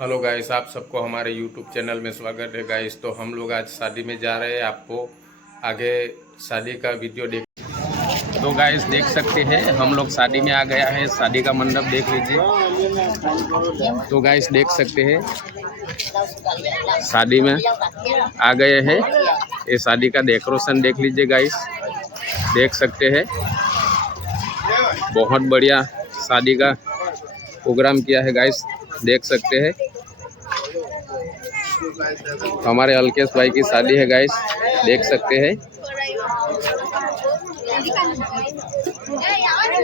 Hello guys, आप सबको हमारे यूट्यूब चैनल में स्वागत है गाइस। तो हम लोग आज शादी में जा रहे हैं, आपको आगे शादी का वीडियो देख। तो गाइस देख सकते हैं हम लोग शादी में आ गया है, शादी का मंडप देख लीजिए। तो गाइस देख सकते हैं शादी में आ गए हैं, ये शादी का डेकोरेशन देख लीजिए गाइस। देख सकते हैं बहुत बढ़िया शादी का प्रोग्राम किया है गाइस, देख सकते हैं। हमारे अलकेश भाई की शादी है गाइस, देख सकते हैं।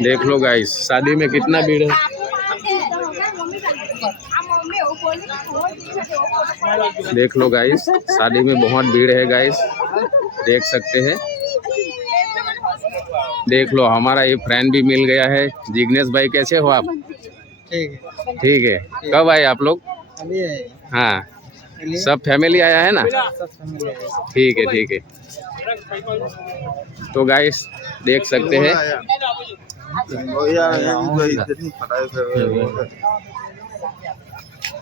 देख लो गाइस शादी में कितना भीड़ है। देख लो गाइस शादी में बहुत भीड़ है गाइस, देख सकते हैं। देख लो हमारा ये फ्रेंड भी मिल गया है। जिग्नेश भाई कैसे हो आप? ठीक है। कब आए आप लोग? हाँ, सब फैमिली आया है ना? ठीक है ठीक है। तो गाइस देख सकते हैं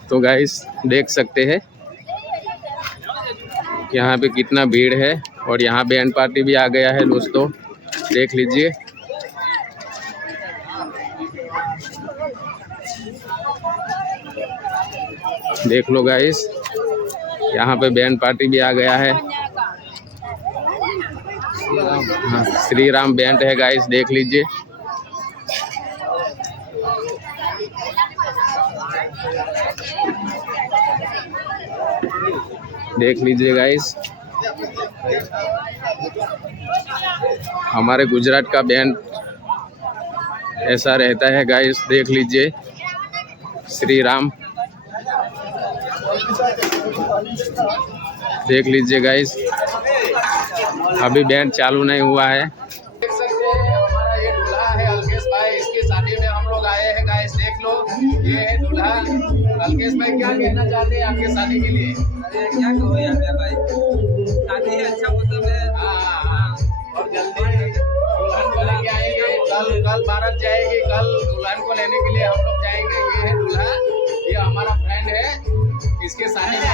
तो गाइस देख सकते हैं यहाँ पे कितना भीड़ है, और यहाँ बैंड पार्टी भी आ गया है दोस्तों, देख लीजिए। देख लो गाइस यहाँ पे बैंड पार्टी भी आ गया है। हाँ, श्री राम बैंड है गाइस, देख लीजिए। देख लीजिए गाइस हमारे गुजरात का बैंड ऐसा रहता है गाइस, देख लीजिए। श्री राम देख लीजिए गाइस, अभी बैंड चालू नहीं हुआ है। देख सकते हैं हमारा ये दूल्हा है अलकेश भाई, इसकी शादी में हम लोग आए हैं गाइस, देख लो ये है दूल्हा। अलकेश भाई क्या कहना चाहते हैं आपके शादी के लिए? अरे क्या कहो यार भाई, शादी अच्छा मतलब है। और जल्दी दुल्हन को लेके आएंगे, कल बारात जाएगी, कल दुल्हन को लेने के लिए हम लोग जाएंगे। ये है दूल्हा, ये हमारा फ्रेंड है, इसके शादी में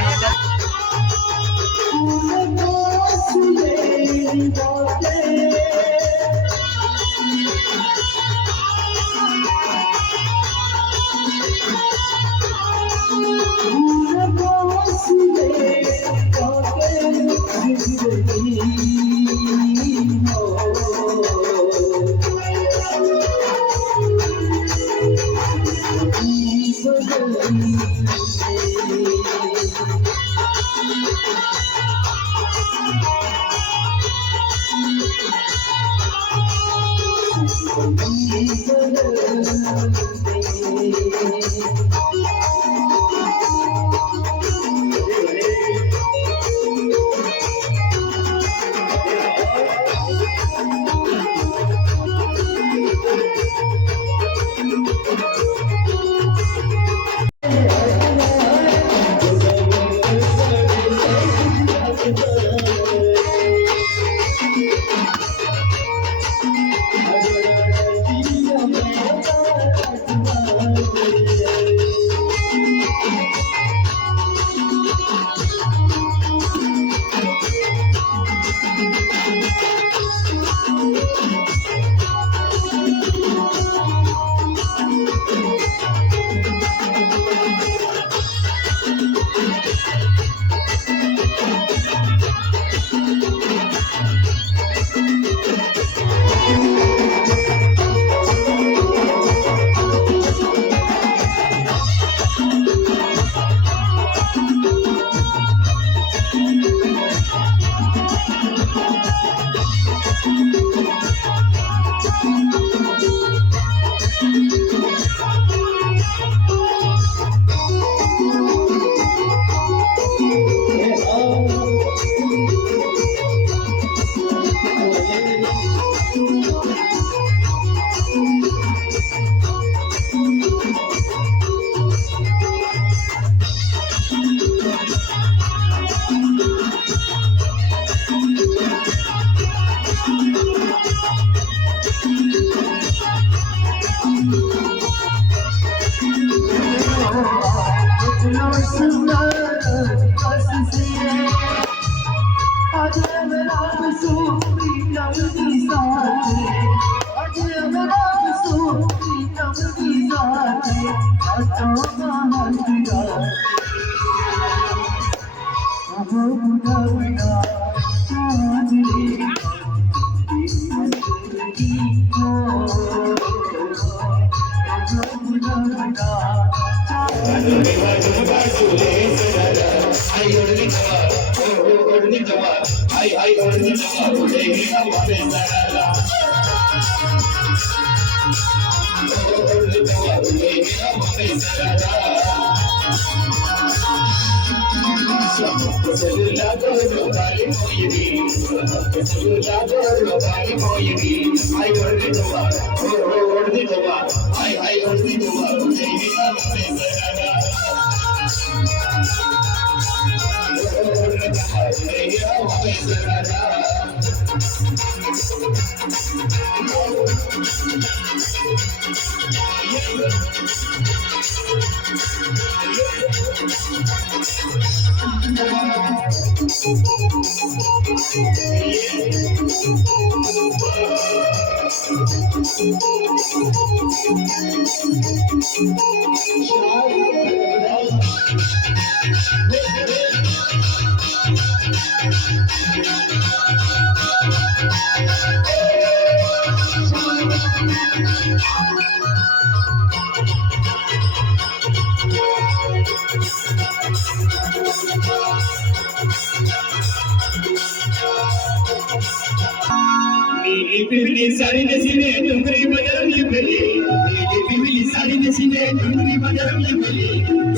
नीली पिवली साड़ी नसीने डुंगरी बजरंगी बली नीली पिवली साड़ी नसीने डुंगरी बजरंगी बली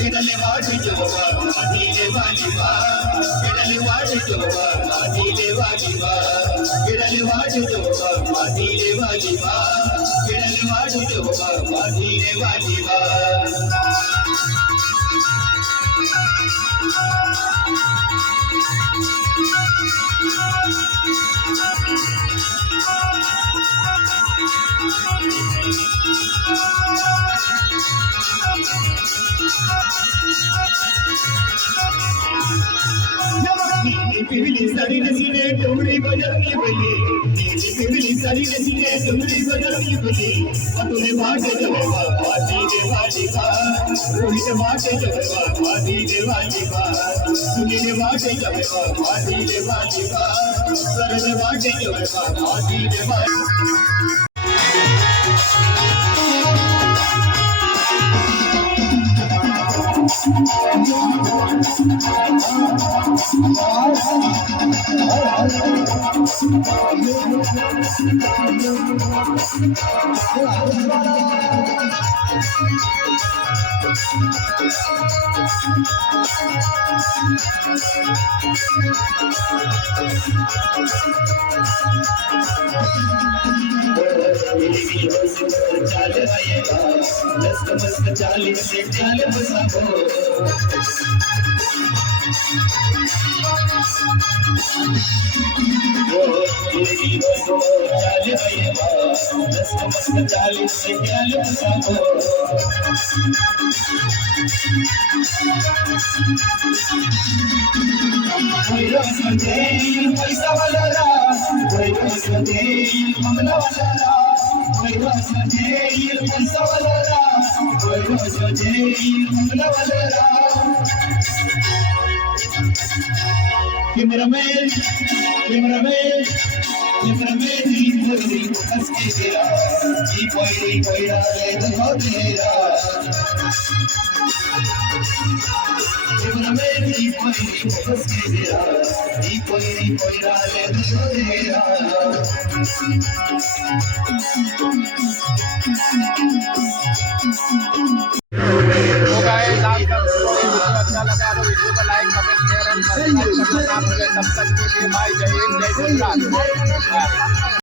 केडले वाड़ी जोवा मादीले वाली बा केडले वाड़ी जोवा मादीले वाली बा केडले वाड़ी जोवा मादीले वाली बा केडले वाड़ी जोवा मादीले वाली बा पिवली साड़ी नसीने डुंगरी बजरंगी बली नीली पिवली साड़ी नसीने डुंगरी बजरंगी बली अतुले वाटे जगवा मादीले वाली बा रोहित वाटे जगवा मादीले वाली बा सुनील वाटे जगवा मादीले वाली बा सरद वाटे जगवा मादीले वाली चाली से चाल बसाबो चाली से चाल बसाबो पैसा वाला मामला वाला पैसा वाला कैमरामैन हंस के तेरा जी कोई डाले तो तेरा कैमरामैन जी कोई हंस के तेरा जी कोई डाले तो तेरा तो गाइस आपका वीडियो अच्छा लगा तो वीडियो को like comment share and subscribe करना ना भूलें। तब तक के लिए बाय, जय हिंद, जय गुजरात।